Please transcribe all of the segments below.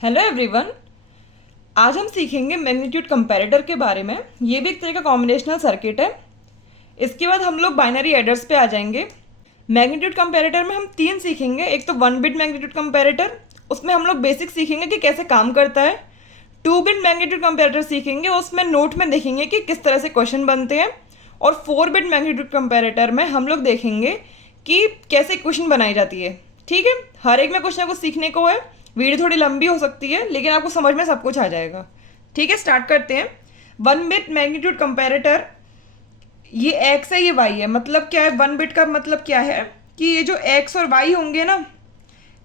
Hello everyone. आज हम सीखेंगे मैग्नीट्यूड कंपैरेटर के बारे में। ये भी एक तरह का कॉम्बिनेशनल सर्किट है। इसके बाद हम लोग बाइनरी एडर्स पे आ जाएंगे। मैग्नीट्यूड कंपैरेटर में हम तीन सीखेंगे। एक तो 1 बिट मैग्नीट्यूड कंपैरेटर, उसमें हम लोग बेसिक सीखेंगे कि कैसे काम करता है। 2 बिट मैग्नीट्यूड कंपैरेटर सीखेंगे, उसमें नोट में देखेंगे कि किस तरह से क्वेश्चन बनते हैं। और 4 बिट मैग्नीट्यूड कंपैरेटर में हम लोग देखेंगे कि कैसे क्वेश्चन बनाई जाती है। ठीक है, हर एक में कुछ ना कुछ सीखने को है। वीडियो थोड़ी लंबी हो सकती है लेकिन आपको समझ में सब कुछ आ जाएगा। ठीक है, स्टार्ट करते हैं। 1 बिट मैग्नीट्यूड कंपैरेटर, ये एक्स है, ये वाई है। मतलब क्या है 1 बिट का मतलब क्या है कि ये जो एक्स और वाई होंगे ना,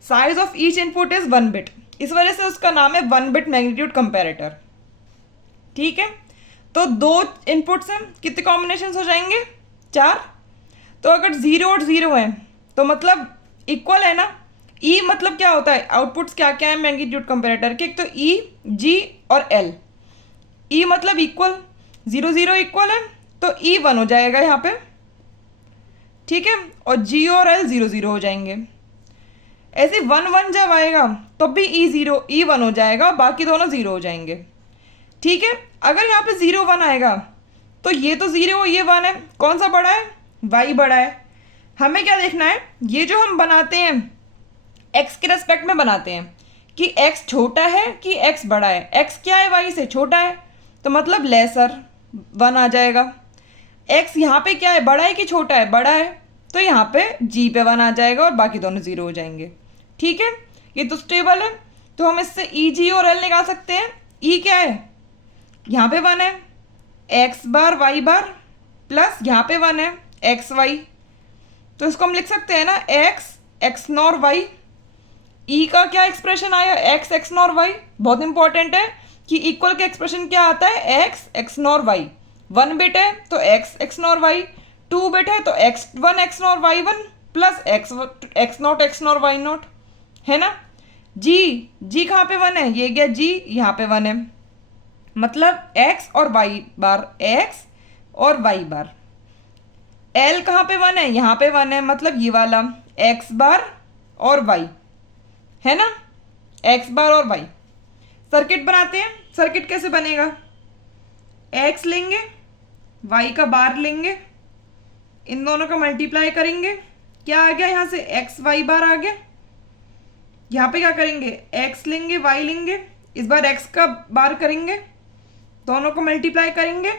size of each input is 1 bit. इस वजह से उसका नाम है 1 बिट मैग्नीट्यूड कंपैरेटर। ठीक है, तो दो इनपुट्स हैं, कितने कॉम्बिनेशन हो जाएंगे? 4। तो अगर 0 और 0 है तो मतलब इक्वल है ना। ई मतलब क्या होता है, आउटपुट्स क्या क्या है मैग्नीट्यूड कंपैरेटर के? एक तो ई, जी और एल। ई मतलब इक्वल, 0 0 इक्वल है तो ई 1 हो जाएगा यहाँ पे। ठीक है, और जी और एल 0 0 हो जाएंगे। ऐसे 1 1 जब आएगा तो भी ई 0 ई 1 हो जाएगा, बाकी दोनों 0 हो जाएंगे। ठीक है, अगर यहाँ पे 0 1 आएगा तो ये तो 0 ये 1 है, कौन सा बड़ा है? वाई बड़ा है। हमें क्या देखना है, ये जो हम बनाते हैं एक्स के रेस्पेक्ट में बनाते हैं कि एक्स छोटा है कि एक्स बड़ा है। एक्स क्या है, वाई से छोटा है, तो मतलब लेसर 1 आ जाएगा। एक्स यहाँ पे क्या है, बड़ा है कि छोटा है? बड़ा है, तो यहाँ पे जी पे 1 आ जाएगा और बाकी दोनों 0 हो जाएंगे। ठीक है, ये तो स्टेबल है, तो हम इससे ई जी और एल निकाल सकते हैं। ई क्या है, यहाँ पे 1 है, x bar Y bar, plus यहाँ पे 1 है, एक्स वाई। तो इसको हम लिख सकते हैं ना, x x nor y. E का क्या एक्सप्रेशन आया, एक्स एक्स नॉर वाई। बहुत इंपॉर्टेंट है कि इक्वल का एक्सप्रेशन क्या आता है, x x nor y. 1 bit है तो x x nor y, 2 bit है तो x1 x nor y 1 plus x not x nor y not, है ना। जी, जी कहाँ पे 1 है, ये गया जी, यहाँ पे 1 है, मतलब एक्स और वाई बार, एक्स और वाई बार। एल कहाँ पे 1 है, यहाँ पे 1 है, मतलब ये वाला एक्स बार और वाई, है ना, एक्स बार और वाई। सर्किट बनाते हैं। सर्किट कैसे बनेगा, एक्स लेंगे, वाई का बार लेंगे, इन दोनों का मल्टीप्लाई करेंगे, क्या आ गया यहाँ से, एक्स वाई बार आ गया। यहाँ पे क्या करेंगे, एक्स लेंगे वाई लेंगे, इस बार एक्स का बार करेंगे, दोनों को मल्टीप्लाई करेंगे,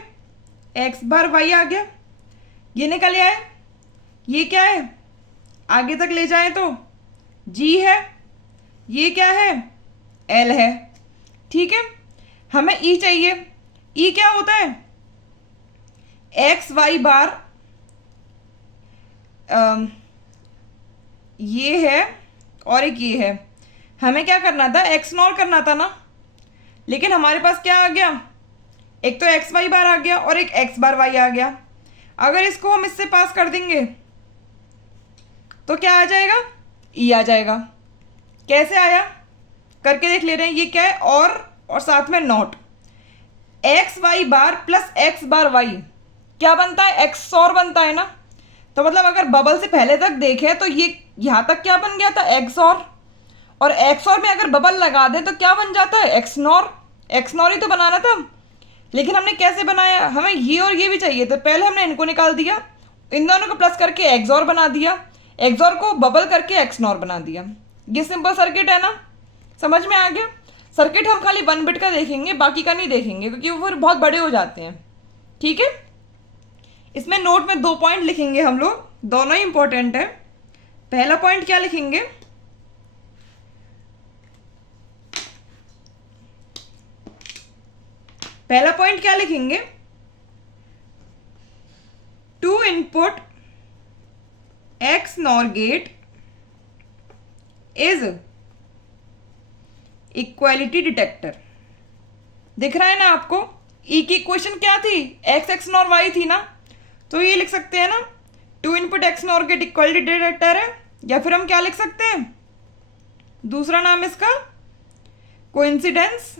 एक्स बार वाई आ गया। ये निकल आए, ये क्या है, आगे तक ले जाए तो जी है, ये क्या है, एल है। ठीक है, हमें ई चाहिए। ई क्या होता है, एक्स वाई बार, ये है और एक ये है। हमें क्या करना था, एक्स नॉर करना था ना, लेकिन हमारे पास क्या आ गया, एक तो एक्स वाई बार आ गया और एक एक्स बार वाई आ गया। अगर इसको हम इससे पास कर देंगे तो क्या आ जाएगा, ई आ जाएगा। कैसे आया करके देख ले रहे हैं। ये क्या है, और साथ में not, x y bar plus x bar y क्या बनता है, एक्स और बनता है ना। तो मतलब अगर बबल से पहले तक देखें तो ये यहाँ तक क्या बन गया था, एक्स और एक्स और में अगर बबल लगा दें तो क्या बन जाता है, एक्स नॉर। एक्स नॉर ही तो बनाना था, लेकिन हमने कैसे बनाया, हमें ये और ये भी चाहिए तो पहले हमने इनको निकाल दिया, इन दोनों को प्लस करके एक्सॉर बना दिया, एक्सॉर को बबल करके एक्स नॉर बना दिया। ये सिंपल सर्किट है ना, समझ में आ गया। सर्किट हम खाली 1 बिट का देखेंगे, बाकी का नहीं देखेंगे क्योंकि वो फिर बहुत बड़े हो जाते हैं। ठीक है, इसमें नोट में 2 पॉइंट लिखेंगे हम लोग, दोनों ही इंपॉर्टेंट है। पहला पॉइंट क्या लिखेंगे, पहला पॉइंट क्या लिखेंगे, 2 input XNOR gate is equality detector. दिख रहा है ना आपको, ई की इक्वेशन क्या थी, एक्स एक्स नॉर वाई थी ना, तो ये लिख सकते हैं ना, 2 input XNOR gate equality detector है। या फिर हम क्या लिख सकते हैं, दूसरा नाम इसका कोइंसिडेंस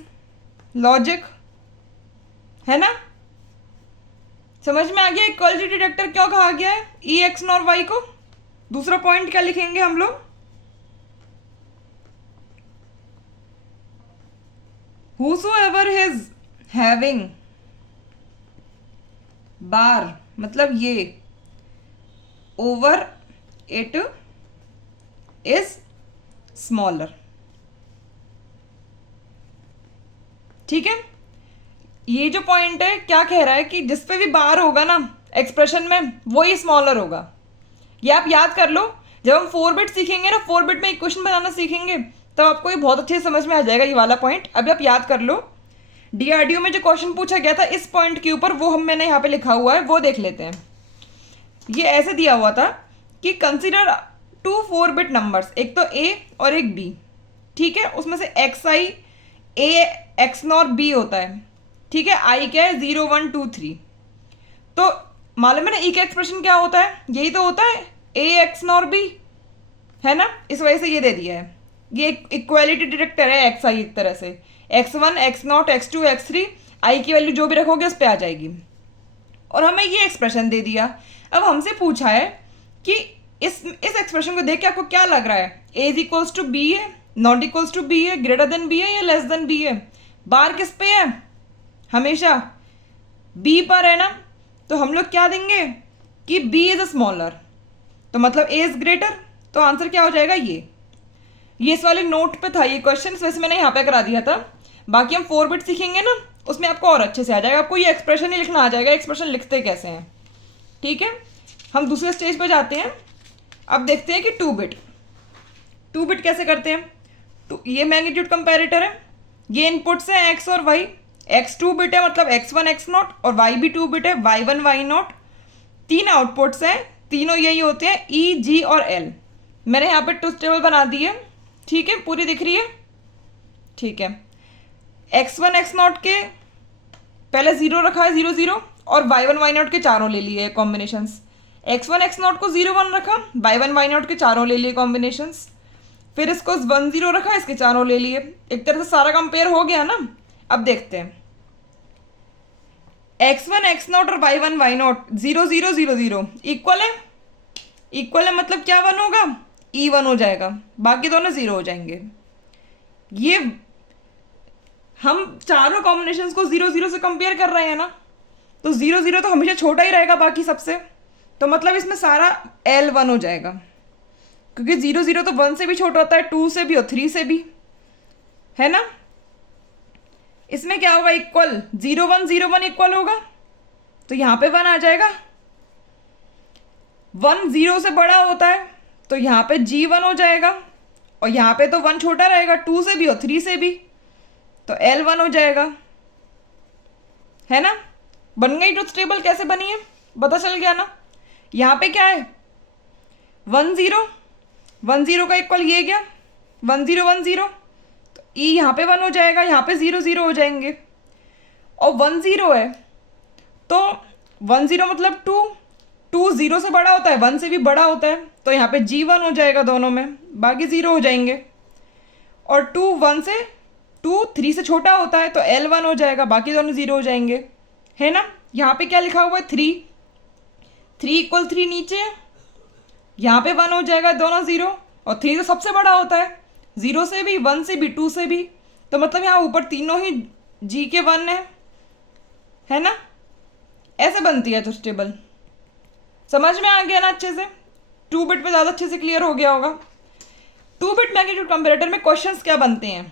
लॉजिक, है ना। समझ में आ गया इक्वालिटी डिटेक्टर क्यों कहा गया है ई एक्स नॉर वाई को। दूसरा पॉइंट क्या लिखेंगे हम लोग, whosoever is having bar मतलब ये over it is smaller। ठीक है, ये जो पॉइंट है क्या कह रहा है कि जिस पे भी बार होगा ना एक्सप्रेशन में वो ही स्मॉलर होगा। ये आप याद कर लो, जब हम 4 बिट सीखेंगे ना, 4 बिट में इक्वेशन बनाना सीखेंगे तब आपको ये बहुत अच्छे से समझ में आ जाएगा ये वाला पॉइंट। अभी आप याद कर लो, डीआरडीओ में जो क्वेश्चन पूछा गया था इस पॉइंट के ऊपर, वो मैंने यहाँ पे लिखा हुआ है, वो देख लेते हैं। ये ऐसे दिया हुआ था कि कंसिडर 2 4 बिट नंबर्स, एक तो ए और एक बी। ठीक है, उसमें से x I A x nor be होता है। ठीक है, आई क्या है 0 1 2 3। तो मालूम है ना ई का एक्सप्रेशन क्या होता है, यही तो होता है ए एक्स नॉर बी, है ना। इस वजह से ये दे दिया है, ये इक्वालिटी डिटेक्टर है एक्स आई एक तरह से। x1 x0 x2 x3 आई की वैल्यू जो भी रखोगे उस पर आ जाएगी। और हमें ये एक्सप्रेशन दे दिया। अब हमसे पूछा है कि इस एक्सप्रेशन को देख के आपको क्या लग रहा है, ए इज इक्वल्स टू बी है, नॉट इक्वल्स टू बी है, ग्रेटर देन बी है या लेस देन बी है। बार किस पे है, हमेशा बी पर है ना, तो हम लोग क्या देंगे कि बी इज स्मॉलर, तो मतलब ए इज ग्रेटर। तो आंसर क्या हो जाएगा ये इस वाले नोट पे था ये क्वेश्चन, वैसे मैंने यहाँ पे करा दिया था। बाकी हम 4 बिट सीखेंगे ना उसमें आपको और अच्छे से आ जाएगा, आपको ये एक्सप्रेशन ही लिखना आ जाएगा, एक्सप्रेशन लिखते कैसे हैं। ठीक है, हम दूसरे स्टेज पे जाते हैं। अब देखते हैं कि 2 बिट कैसे करते हैं। ये मैग्नीट्यूड कंपैरेटर है, ये इनपुट्स हैं एक्स और वाई। एक्स 2 बिट है मतलब x1 x0, और y भी 2 बिट है y1 y0। 3 आउटपुट्स हैं, तीनों यही होते हैं ई जी और एल। मैंने यहाँ पे ट्रूथ टेबल बना दी है, ठीक है, पूरी दिख रही है। ठीक है, x1 x0 के पहले 0 रखा है 0 0, और y1 y0 के चारों ले लिए कॉम्बिनेशंस। x1 x0 को 0 1 रखा, y1 y0 के चारों ले लिए कॉम्बिनेशंस। फिर इसको 1 0 रखा, इसके चारों ले लिए। एक तरह से सारा कंपेयर हो गया ना। अब देखते हैं x1 x0 और y1 y0 0 0 0 0 इक्वल है। इक्वल है मतलब क्या 1 होगा, ई 1 हो जाएगा, बाकी दोनों 0 हो जाएंगे। ये हम चारों कॉम्बिनेशंस को 0 0 से कंपेयर कर रहे हैं ना, तो 0 0 तो हमेशा छोटा ही रहेगा बाकी सबसे, तो मतलब इसमें सारा L 1 हो जाएगा, क्योंकि 0 0 तो 1 से भी छोटा होता है, 2 से भी और 3 से भी, है ना। इसमें क्या होगा, इक्वल 0 1 0 1 इक्वल होगा, तो यहाँ पे 1 आ जाएगा। 1 0 से बड़ा होता है तो यहाँ पे G1 हो जाएगा, और यहाँ पे तो 1 छोटा रहेगा 2 से भी और 3 से भी, तो L1 हो जाएगा, है ना। बन गई ट्रुथ टेबल, कैसे बनी है पता चल गया ना। यहाँ पे क्या है 1 0 1 0 का इक्वल ये गया 1 0 1 0, तो ई यहाँ पे 1 हो जाएगा, यहाँ पे 0 0 हो जाएंगे। और 1 0 है तो 1 0 मतलब 2 0 से बड़ा होता है, 1 से भी बड़ा होता है, तो यहाँ पे G1 हो जाएगा दोनों में, बाकी 0 हो जाएंगे। और 2 3 से छोटा होता है तो L1 हो जाएगा, बाकी दोनों 0 हो जाएंगे, है ना। यहाँ पे क्या लिखा हुआ है 3 इक्वल 3 नीचे है, यहाँ पे 1 हो जाएगा, दोनों 0, और 3 तो सबसे बड़ा होता है, 0 से भी 1 से भी 2 से भी, तो मतलब यहाँ ऊपर तीनों ही G के 1 है ना। ऐसे बनती है ट्रुथ टेबल। समझ में आ गया ना अच्छे से, 2 बिट पे ज़्यादा अच्छे से क्लियर हो गया होगा। 2 बिट मैग्नीट्यूड कंपैरेटर में क्वेश्चंस क्या बनते हैं,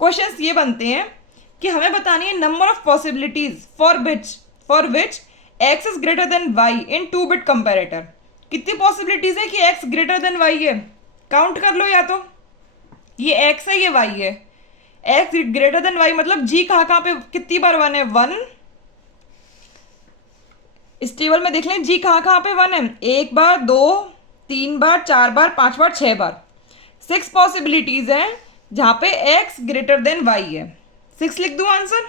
क्वेश्चंस ये बनते हैं कि हमें बतानी है number of possibilities for which x is greater than y in 2 bit comparator. कितनी पॉसिबिलिटीज है कि x ग्रेटर देन y है, काउंट कर लो, या तो ये x है ये y है। x ग्रेटर देन y मतलब g कहाँ पे कितनी बार 1 है, 1। इस टेबल में देख लें जी कहाँ पे 1 है, 1 बार 2 3 बार 4 बार 5 बार 6 बार। 6 पॉसिबिलिटीज हैं जहाँ पे x ग्रेटर देन y है। 6 लिख दूँ answer.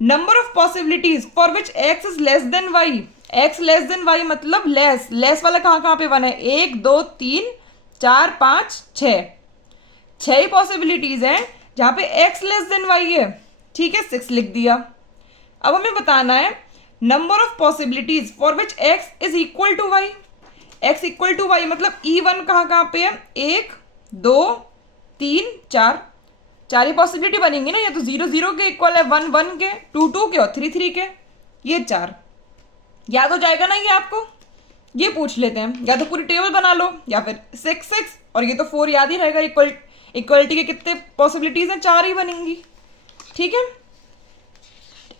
Number of possibilities for which x is less than y, x less than y मतलब लेस वाला कहाँ पे 1 है, 1 2 3 4 5 6। 6 ही पॉसिबिलिटीज हैं जहाँ पे x लेस देन y है, ठीक है, 6 लिख दिया। अब हमें बताना है number of possibilities for which x is equal to y, x equal to y मतलब E1 कहाँ पे है, 1 2 3 4। चार ही पॉसिबिलिटी बनेंगी ना, या तो 0 0 के इक्वल है, 1 1 के, 2 2 के और 3 3 के। ये 4 याद हो जाएगा ना ये आपको। ये पूछ लेते हैं, या तो पूरी टेबल बना लो या फिर 6 6, और ये तो 4 याद ही रहेगा। इक्वलिटी के कितने पॉसिबिलिटीज़ हैं, 4 ही बनेंगी। ठीक है,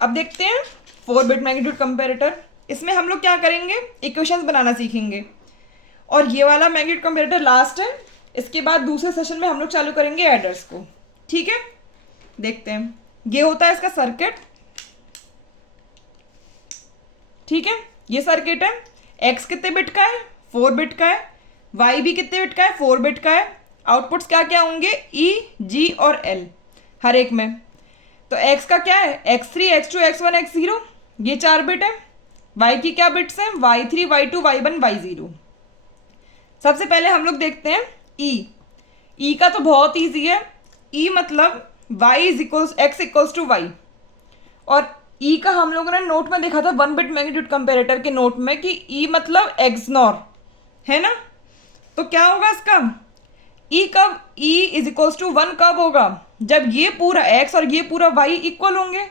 अब देखते हैं 4 बिट मैग्नीट्यूड कंपैरेटर। इसमें हम लोग क्या करेंगे, इक्वेशंस बनाना सीखेंगे, और ये वाला मैग्नीट्यूड कंपैरेटर लास्ट है। इसके बाद दूसरे सेशन में हम लोग चालू करेंगे एडर्स को। ठीक है, देखते हैं। ये होता है इसका सर्किट। ठीक है, ये सर्किट है। एक्स कितने बिट का है, 4 बिट का है। वाई भी कितने बिट का है, 4 बिट का है। आउटपुट्स क्या क्या होंगे, ई, जी और एल हर एक में। तो एक्स का क्या है, x3 x2 x1 x0, ये 4 बिट है। वाई की क्या बिट्स हैं, y3 y2 y1 y0। सबसे पहले हम लोग देखते हैं ई का तो बहुत ईजी है। ई मतलब x इक्वल्स टू वाई, और ई का हम लोगों ने नोट में देखा था 1 बिट मैग्नीट्यूड कंपैरेटर के नोट में कि ई मतलब एक्सनॉर है ना। तो क्या होगा इसका, ई कब, ई इज इक्वल्स टू 1 कब होगा, जब ये पूरा x और ये पूरा y इक्वल होंगे।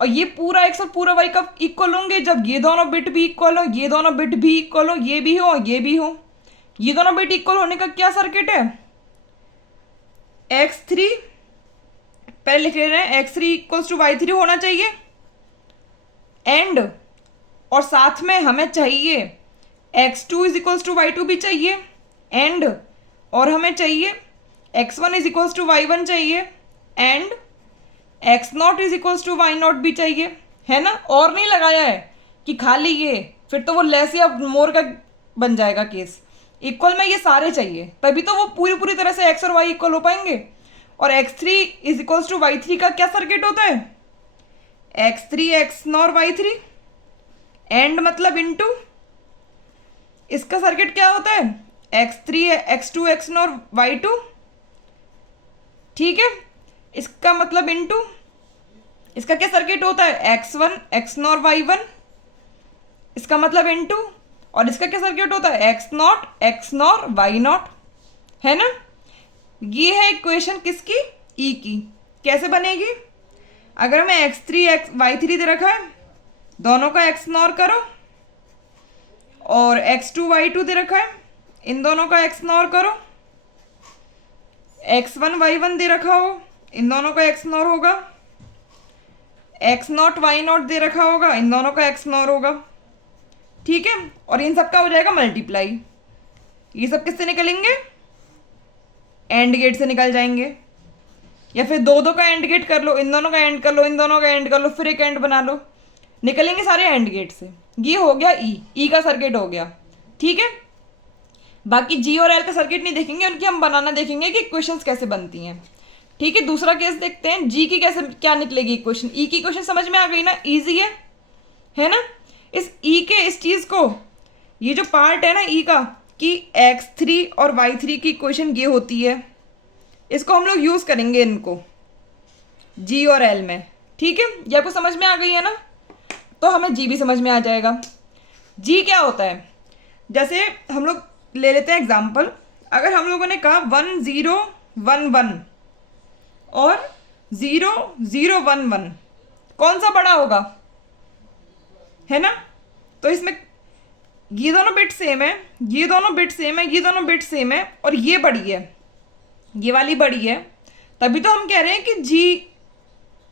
और ये पूरा x और पूरा y कब इक्वल होंगे, जब ये दोनों बिट भी इक्वल हो, ये दोनों बिट भी इक्वल हो, ये भी हो ये भी हो। ये दोनों बिट इक्वल होने का क्या सर्किट है, x3 पहले लिख ले रहे हैं, x3 इक्वल्स टू y3 होना चाहिए। एंड और साथ में हमें चाहिए x2 is equals to y2 भी चाहिए। एंड और हमें चाहिए x1 is equals to y1 चाहिए। And x0 is equals to y0 भी चाहिए, है ना। और नहीं लगाया है कि खाली ये, फिर तो वो लेस या मोर का बन जाएगा केस। इक्वल में ये सारे चाहिए, तभी तो वो पूरी तरह से x और y इक्वल हो पाएंगे। और x3 is equals to y3 का क्या सर्किट होता है, x3 x0 y3। एंड मतलब इनटू, इसका सर्किट क्या होता है, x3 x2 x0 y2। ठीक है, इसका मतलब इनटू, इसका क्या सर्किट होता है, x1 x0 y1। इसका मतलब इनटू, और इसका क्या सर्किट होता है, x0 x0 y0, है ना। ये है इक्वेशन किसकी, ई की। कैसे बनेगी, अगर मैं x3 y3 दे रखा है, दोनों का x0 करो, और x2 y2 दे रखा है, इन दोनों का x0 करो। x1 y1 दे रखा हो, इन दोनों का x0 होगा। x0 y0 दे रखा होगा, इन दोनों का x0 होगा। ठीक है, और इन सब का हो जाएगा मल्टीप्लाई। ये सब किससे निकलेंगे, एंड गेट से निकल जाएंगे। या फिर दो दो का एंड गेट कर लो, इन दोनों का एंड कर लो, इन दोनों का एंड कर लो, फिर एक एंड बना लो, निकलेंगे सारे एंड गेट से। ये हो गया ई का सर्किट हो गया। ठीक है, बाकी जी और एल का सर्किट नहीं देखेंगे, उनकी हम बनाना देखेंगे कि इक्वेशंस कैसे बनती हैं। ठीक है, दूसरा केस देखते हैं, जी की कैसे क्या निकलेगी इक्वेशन। ई की इक्वेशन समझ में आ गई ना, ईजी है ना। इस ई के इस चीज़ को, ये जो पार्ट है ना ई का, कि x3 और y3 की इक्वेशन ये होती है, इसको हम लोग यूज़ करेंगे इनको जी और एल में। ठीक है, ये आपको समझ में आ गई है ना, तो हमें जी भी समझ में आ जाएगा। जी क्या होता है, जैसे हम लोग ले लेते हैं एग्जाम्पल। अगर हम लोगों ने कहा 1 0 1 1 और 0 0 1 1, कौन सा बड़ा होगा, है ना। तो इसमें ये दोनों बिट सेम है, ये दोनों बिट सेम है, ये दोनों बिट सेम है, और ये बड़ी है, ये वाली बड़ी है। तभी तो हम कह रहे हैं कि जी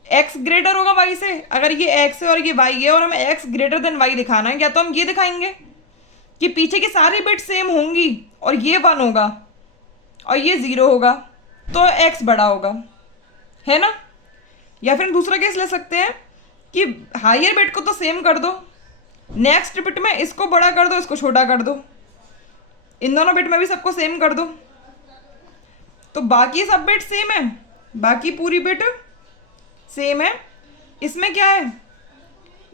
एक्स ग्रेटर होगा वाई से। अगर ये एक्स है और ये वाई है और हमें एक्स ग्रेटर देन वाई दिखाना है, या तो हम ये दिखाएंगे कि पीछे की सारी बिट सेम होंगी और ये 1 होगा और ये 0 होगा, तो एक्स बड़ा होगा, है ना। या फिर दूसरा केस ले सकते हैं कि हायर बिट को तो सेम कर दो, नेक्स्ट बिट में इसको बड़ा कर दो, इसको छोटा कर दो, इन दोनों बिट में भी सबको सेम कर दो, तो बाकी सब बिट सेम है, बाकी पूरी बिट सेम है। इसमें क्या है,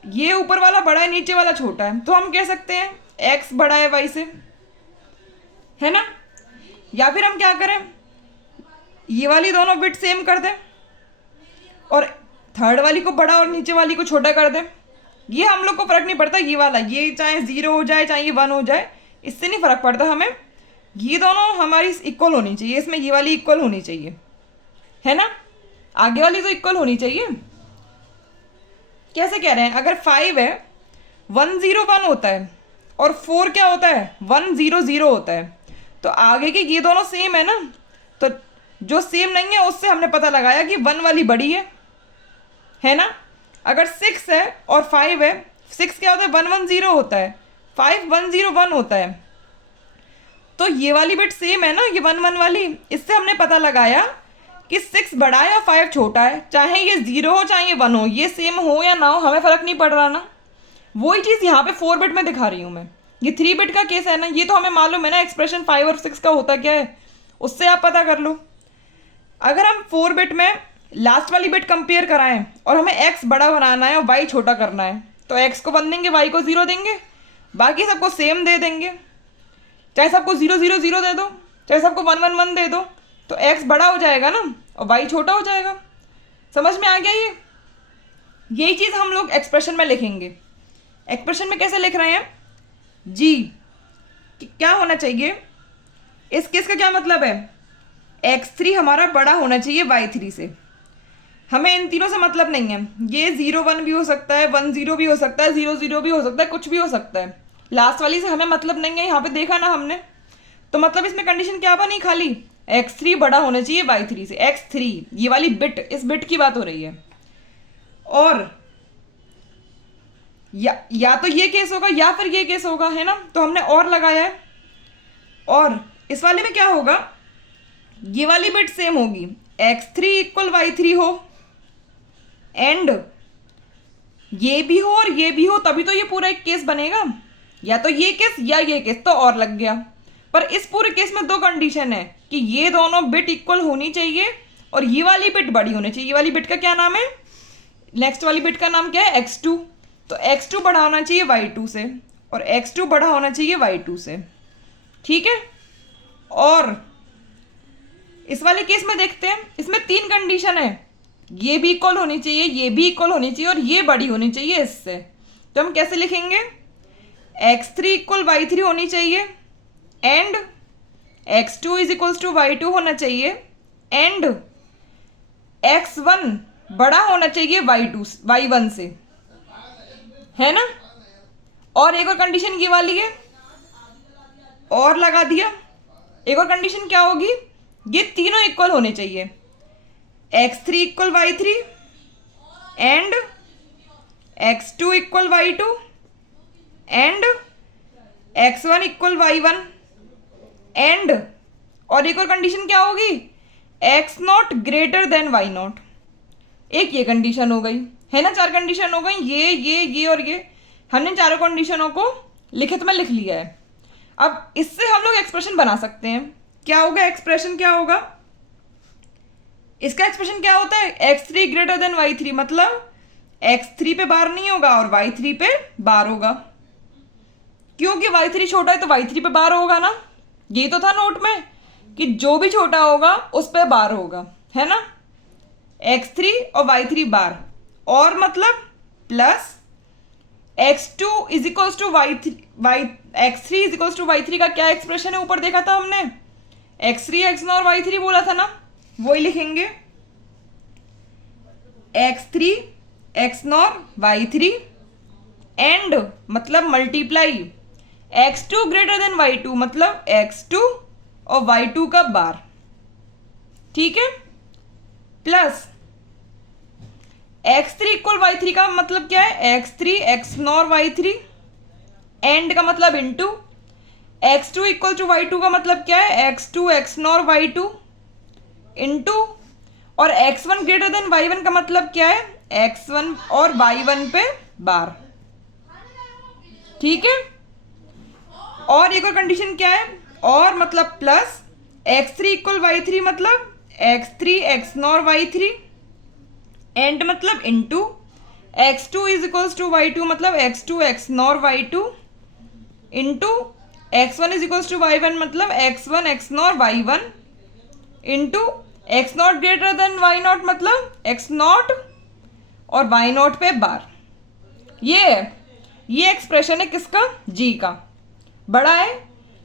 ये ऊपर वाला बड़ा है, नीचे वाला छोटा है, तो हम कह सकते हैं x बड़ा है y से, है ना। या फिर हम क्या करें, ये वाली दोनों बिट सेम कर दें और थर्ड वाली को बड़ा और नीचे वाली को छोटा कर दें। ये हम लोग को फर्क नहीं पड़ता, ये वाला ये चाहे 0 हो जाए चाहे ये 1 हो जाए, इससे नहीं फर्क पड़ता हमें। ये दोनों हमारी इक्वल होनी चाहिए, इसमें ये वाली इक्वल होनी चाहिए, है ना। आगे वाली तो इक्वल होनी चाहिए। कैसे कह रहे हैं, अगर 5 है 101 होता है और 4 क्या होता है 100 होता है, तो आगे की ये दोनों सेम है ना, तो जो सेम नहीं है उससे हमने पता लगाया कि 1 वाली बड़ी है ना। अगर 6 है और 5 है, 6 क्या होता है 110 होता है, 5 101 होता है, तो ये वाली बिट सेम है ना, ये 1 वाली, इससे हमने पता लगाया कि 6 बड़ा है और 5 छोटा है। चाहे ये 0 हो चाहे ये 1 हो, ये सेम हो या ना हो हमें फ़र्क नहीं पड़ रहा ना। वही चीज़ यहाँ पे 4 बिट में दिखा रही हूँ मैं, ये 3 बिट का केस है ना, ये तो हमें मालूम है ना एक्सप्रेशन 5 और 6 का होता क्या है, उससे आप पता कर लो। अगर हम 4 बिट में लास्ट वाली बिट कंपेयर कराएं और हमें x बड़ा बनाना है और y छोटा करना है, तो x को 1 देंगे, y को 0 देंगे, बाकी सबको सेम दे देंगे। चाहे सबको 0 0 0 दे दो, चाहे सबको 1 1 1 दे दो, तो x बड़ा हो जाएगा ना और y छोटा हो जाएगा। समझ में आ गया ये? यही चीज़ हम लोग एक्सप्रेशन में लिखेंगे। एक्सप्रेशन में कैसे लिख रहे हैं, जी क्या होना चाहिए, इस केस का क्या मतलब है, x3 हमारा बड़ा होना चाहिए y3 से। हमें इन तीनों से मतलब नहीं है, ये 0 1 भी हो सकता है, 1 0 भी हो सकता है, 0 0 भी हो सकता है, कुछ भी हो सकता है। लास्ट वाली से हमें मतलब नहीं है, यहाँ पे देखा ना हमने, तो मतलब इसमें कंडीशन क्या बनी, खाली x3 बड़ा होना चाहिए y3 से। x3 ये वाली बिट, इस बिट की बात हो रही है। और या तो ये केस होगा या फिर ये केस होगा, है ना, तो हमने और लगाया है। और इस वाले में क्या होगा, ये वाली बिट सेम होगी, x3 इक्वल y3 हो, एंड ये भी हो और ये भी हो, तभी तो ये पूरा एक केस बनेगा। या तो ये केस या ये केस, तो और लग गया। पर इस पूरे केस में दो कंडीशन है कि ये दोनों बिट इक्वल होनी चाहिए और ये वाली बिट बड़ी होनी चाहिए। ये वाली बिट का क्या नाम है, नेक्स्ट वाली बिट का नाम क्या है, x2। तो x2 बड़ा होना चाहिए y2 से और x2 बड़ा होना चाहिए y2 से, ठीक है। और इस वाले केस में देखते हैं, इसमें 3 कंडीशन है, ये भी इक्वल होनी चाहिए, ये भी इक्वल होनी चाहिए और ये बड़ी होनी चाहिए इससे। तो हम कैसे लिखेंगे, x3 इक्वल y3 होनी चाहिए and x2 is equals to y2 होना चाहिए एंड x1 बड़ा होना चाहिए y1 से, है ना। और एक और कंडीशन ये वाली है, और लगा दिया। एक और कंडीशन क्या होगी, ये तीनों इक्वल होने चाहिए, x3 equal y3 and x2 equal y2 and x1 equal y1 and, और एक और कंडीशन क्या होगी, x0 ग्रेटर देन y0। एक ये कंडीशन हो गई, है ना, 4 कंडीशन हो गई, ये और ये। हमने चारों कंडीशनों को लिखित में लिख लिया है। अब इससे हम लोग एक्सप्रेशन बना सकते हैं। क्या होगा एक्सप्रेशन, क्या होगा इसका एक्सप्रेशन, क्या होता है, x3 ग्रेटर देन y3, मतलब x3 पे बार नहीं होगा और y3 पे बार होगा, क्योंकि y3 छोटा है तो y3 पे बार होगा ना। ये तो था नोट में कि जो भी छोटा होगा उस पे बार होगा, है ना। x3 और y3 बार, और मतलब plus x2 is equals to x3 is equals to y3 का क्या एक्सप्रेशन है, ऊपर देखा था हमने, x3 x0 और y3 बोला था ना, वही लिखेंगे, x3 x0 y3 एंड मतलब multiply x2 greater than y2, मतलब x2 और y2 का बार, ठीक है, प्लस x3 इक्वल y3 का मतलब क्या है, x3 x0 y3 एंड का मतलब into x2 equal to y2 का मतलब क्या है, x2 x0 y2 इंटू, और x1 ग्रेटर देन y1 का मतलब क्या है, x1 और y1 पे बार, ठीक है। और एक और कंडीशन क्या है, और मतलब प्लस x3 इक्वल y3 मतलब x3 x0 y3 एंड मतलब into x2 is equals to y2 मतलब x2 x0 y2 into x1 is equals to y1 मतलब x1 x0 y1 into x0 greater than y0 मतलब x0 और y0 पे बार। ये expression है किसका, g का, बड़ा है।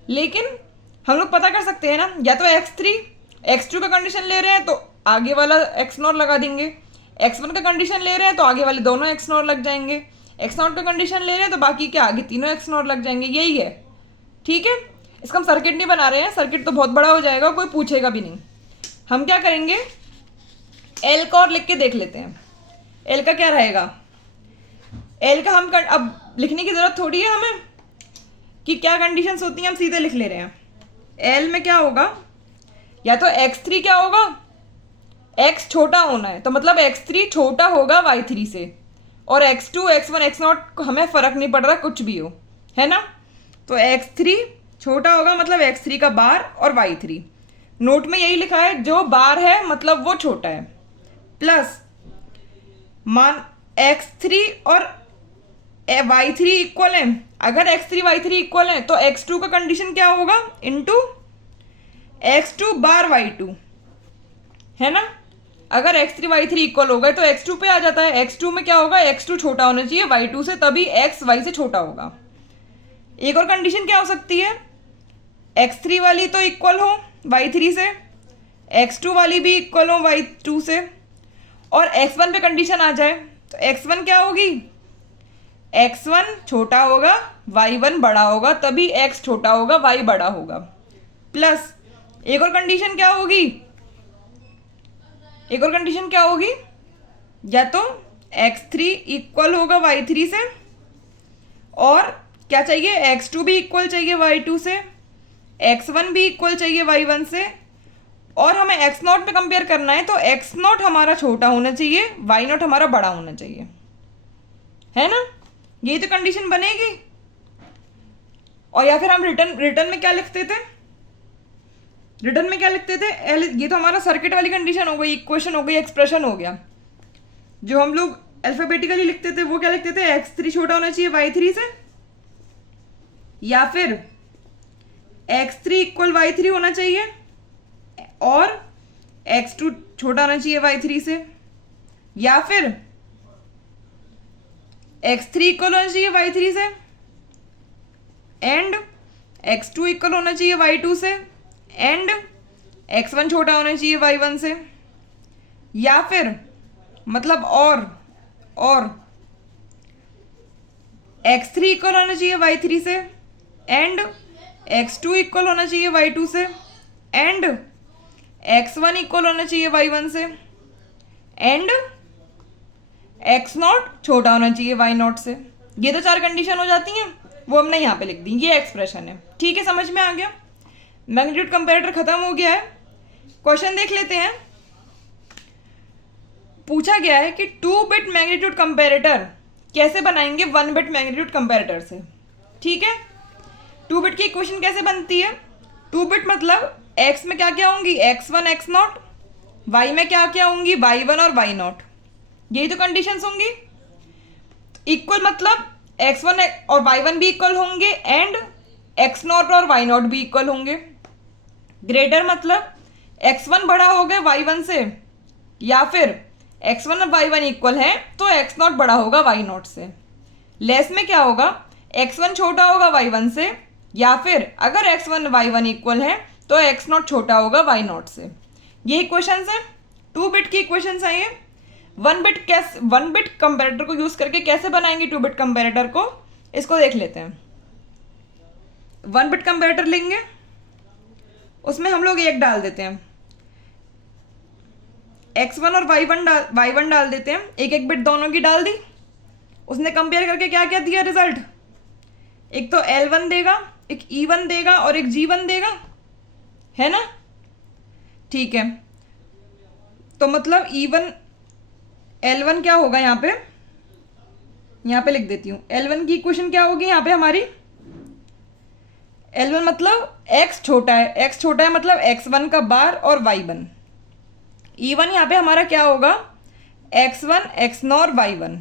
लेकिन हम लोग पता कर सकते हैं ना, या तो x3 x2 का कंडीशन ले रहे हैं तो आगे वाला एक्स नॉट लगा देंगे। एक्स वन का कंडीशन ले रहे हैं तो आगे वाले दोनों एक्स नॉट लग जाएंगे। एक्स नॉट का कंडीशन ले रहे हैं तो बाकी के आगे तीनों एक्स नॉट लग जाएंगे। यही है, ठीक है। इसका हम सर्किट नहीं बना रहे हैं, सर्किट तो बहुत बड़ा हो जाएगा, कोई पूछेगा भी नहीं। हम क्या करेंगे, एल का और लिख के देख लेते हैं। एल का क्या रहेगा, एल का हम अब लिखने की ज़रूरत थोड़ी है हमें कि क्या कंडीशंस होती हैं, हम सीधे लिख ले रहे हैं। एल में क्या होगा, या तो x3 क्या होगा, x छोटा होना है तो मतलब x3 छोटा होगा y3 से, और x2 x1 x0 हमें फ़र्क नहीं पड़ रहा कुछ भी हो, है ना। तो x3 छोटा होगा मतलब x3 का बार और y3। नोट में यही लिखा है, जो बार है मतलब वो छोटा है, प्लस मान x3 और y3 इक्वल है। अगर x3 y3 इक्वल है तो x2 का कंडीशन क्या होगा, इंटू x2 बार y2, है ना। अगर x3 y3 इक्वल हो गए तो x2 पे आ जाता है। x2 में क्या होगा, x2 छोटा होना चाहिए y2 से, तभी x y से छोटा होगा। एक और कंडीशन क्या हो सकती है, x3 वाली तो इक्वल हो y3 से, x2 वाली भी इक्वल हो y2 से, और x1 पे कंडीशन आ जाए तो x1 क्या होगी, x1 छोटा होगा y1 बड़ा होगा, तभी x छोटा होगा y बड़ा होगा। प्लस एक और कंडीशन क्या होगी, एक और कंडीशन क्या होगी, या तो x3 इक्वल होगा y3 से, और क्या चाहिए, x2 भी इक्वल चाहिए y2 से, x1 भी इक्वल चाहिए y1 से, और हमें x0 पे कंपेयर करना है तो x0 हमारा छोटा होना चाहिए, y0 हमारा बड़ा होना चाहिए, है ना। यही तो कंडीशन बनेगी। और या फिर हम रिटर्न में क्या लिखते थे, रिटर्न में क्या लिखते थे, ये तो हमारा सर्किट वाली कंडीशन हो गई, इक्वेशन हो गई, एक्सप्रेशन हो गया। जो हम लोग अल्फाबेटिकली लिखते थे वो क्या लिखते थे, x3 छोटा होना चाहिए y3 से, या फिर x3 इक्वल y3 होना चाहिए और x2 छोटा होना चाहिए y3 से, या फिर x3 इक्वल होना चाहिए y3 से एंड x2 इक्वल होना चाहिए y2 से एंड x1 छोटा होना चाहिए y1 से, या फिर मतलब और x3 इक्वल होना चाहिए y3 से एंड x2 इक्वल होना चाहिए y2 से एंड x1 इक्वल होना चाहिए y1 से एंड x0 छोटा होना चाहिए y0 से। ये तो 4 कंडीशन हो जाती हैं, वो हमने यहाँ पे लिख दी, ये एक्सप्रेशन है, ठीक है, समझ में आ गया। मैग्नीट्यूड कंपैरेटर खत्म हो गया है। क्वेश्चन देख लेते हैं। पूछा गया है कि 2 बिट मैग्नीट्यूड कंपैरेटर कैसे बनाएंगे 1 बिट मैग्नीट्यूड कंपैरेटर से, ठीक है। 2 बिट की इक्वेशन कैसे बनती है, 2 बिट मतलब x में क्या क्या होंगी, x1 x0, y में क्या क्या होंगी, y1 और y0, यही तो कंडीशंस होंगी। इक्वल मतलब x1 और y1 भी इक्वल होंगे एंड x0 और y0 भी इक्वल होंगे। ग्रेटर मतलब x1 बड़ा हो गया y1 से, या फिर x1 और y1 इक्वल है तो x0 बड़ा होगा y0 से। लेस में क्या होगा, x1 छोटा होगा y1 से, या फिर अगर x1 y1 इक्वल है तो x0 छोटा होगा y0 से। ये इक्वेशंस हैं, 2 बिट की इक्वेशंस हैं ये। 1 बिट कंपैरेटर को यूज करके कैसे बनाएंगे 2 बिट कंपैरेटर को, इसको देख लेते हैं। 1 बिट कंपैरेटर लेंगे, उसमें हम लोग 1 डाल देते हैं, x1 और y1 डाल देते हैं, एक बिट दोनों की डाल दी। उसने कंपेयर करके क्या क्या दिया रिजल्ट, एक तो L1 देगा, एक E1 देगा और एक G1 देगा, है ना, ठीक है। तो मतलब E1 L1 क्या होगा, यहाँ पे लिख देती हूँ। L1 की इक्वेशन क्या होगी यहाँ पे हमारी, L1 मतलब x छोटा है, x छोटा है मतलब x1 का बार और y1। E1 यहाँ पे हमारा क्या होगा, x1 x0 y1,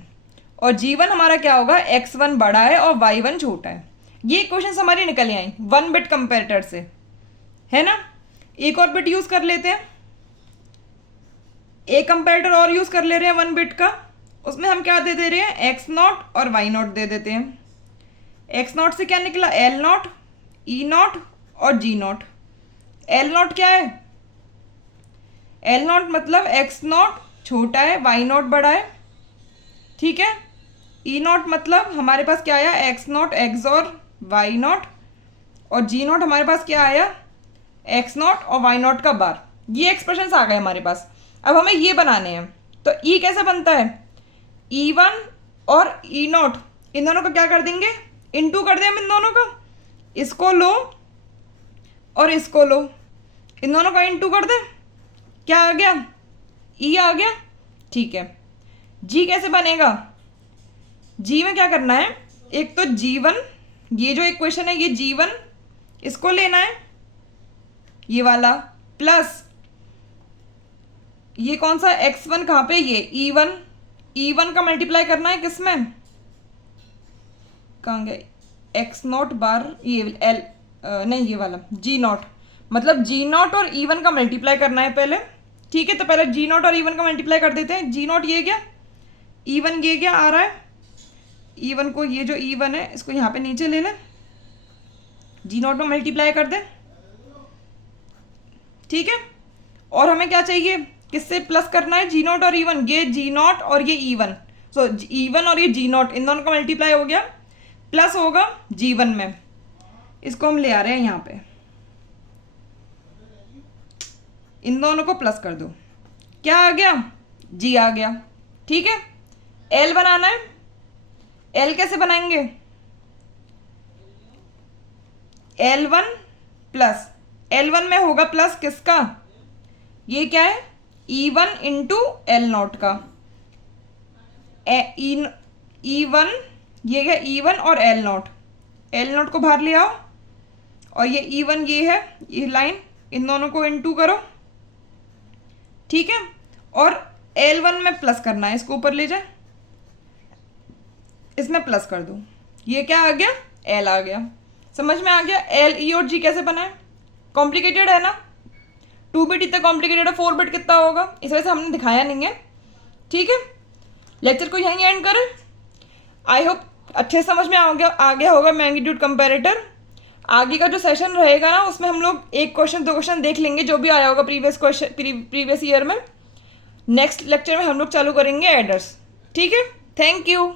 और G1 हमारा क्या होगा, x1 बड़ा है और y1 छोटा है। ये इक्वेशंस हमारी निकल आई 1 बिट कंपैरेटर से, है ना। एक और बिट यूज कर लेते हैं, एक कंपैरेटर और यूज कर ले रहे हैं 1 बिट का। उसमें हम क्या दे रहे हैं, x0 और y0 दे देते हैं। x0 से क्या निकला, L0, E0 और G0। L0 क्या है, एल नॉट मतलब एक्स नॉट छोटा है, वाई नॉट बड़ा है, ठीक है। ई नॉट मतलब हमारे पास क्या आया, एक्स नॉट एक्स और वाई नॉट, और जी नॉट हमारे पास क्या आया, एक्स नॉट और वाई नॉट का बार। ये एक्सप्रेशंस आ गए हमारे पास। अब हमें ये बनाने हैं, तो ई कैसे बनता है, ई वन और ई नॉट, इन दोनों को क्या कर देंगे, इनटू कर दें हम इन दोनों को, इसको लो और इसको लो, इन दोनों का इनटू कर दें, क्या आ गया, ई आ गया, ठीक है। जी कैसे बनेगा, जी में क्या करना है, एक तो जी1, ये जो इक्वेशन है ये जी1, इसको लेना है ये वाला, प्लस ये कौन सा x1 कहाँ पे, ये e1, e1 का मल्टीप्लाई करना है किसमें, कहाँ गए, एक्स नॉट बार, ये एल नहीं ये वाला जी नॉट, मतलब जी नॉट और e1 का मल्टीप्लाई करना है पहले, ठीक है। तो पहले जी नॉट और e1 का मल्टीप्लाई कर देते हैं। जी नॉट ये क्या, e1 ये क्या आ रहा है, e1 को, ये जो e1 है इसको यहाँ पे नीचे ले लें, जी नॉट में मल्टीप्लाई कर दें, ठीक है। और हमें क्या चाहिए, किससे प्लस करना है, जी नॉट और e1, ये जी नॉट और ये e1, सो e1 और ये जी नॉट इन दोनों का मल्टीप्लाई हो गया, प्लस होगा जी1 में, इसको हम ले आ रहे हैं यहाँ पे, इन दोनों को प्लस कर दो, क्या आ गया, जी आ गया, ठीक है। एल बनाना है, एल कैसे बनाएंगे, L1 प्लस, L1 में होगा प्लस किसका, ये क्या है, E1 इंटू एल नॉट का, E1 ये है E1 और एल नॉट को बाहर ले आओ, और ये E1 ये है, ये लाइन, इन दोनों को इंटू करो, ठीक है। और L1 में प्लस करना है, इसको ऊपर ले जाए, इसमें प्लस कर दो, ये क्या आ गया, L आ गया, समझ में आ गया। L, E और G कैसे बनाए, कॉम्प्लिकेटेड है ना, 2 बिट इतना कॉम्प्लिकेटेड है, 4 बिट कितना होगा, इस वजह से हमने दिखाया नहीं है, ठीक है। लेक्चर को यहीं एंड करें। आई होप अच्छे समझ में आ गया होगा मैग्नीट्यूड कंपैरेटर। आगे का जो सेशन रहेगा ना, उसमें हम लोग 1 क्वेश्चन 2 क्वेश्चन देख लेंगे जो भी आया होगा प्रीवियस ईयर में। नेक्स्ट लेक्चर में हम लोग चालू करेंगे एडर्स, ठीक है। Thank you.